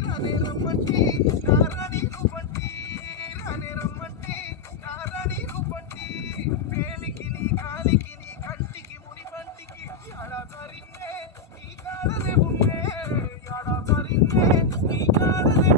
రానే రమ్మంటే రారాని నువ్వంటి రానే రమ్మంటే రారాని నువ్వంటి వేలికి నీ కాలికి నీ కంటికి ముని పంటికి ఎడా సరిందే నీ కాడలే ఉండే ఎడా సరిందే నీ కాడలే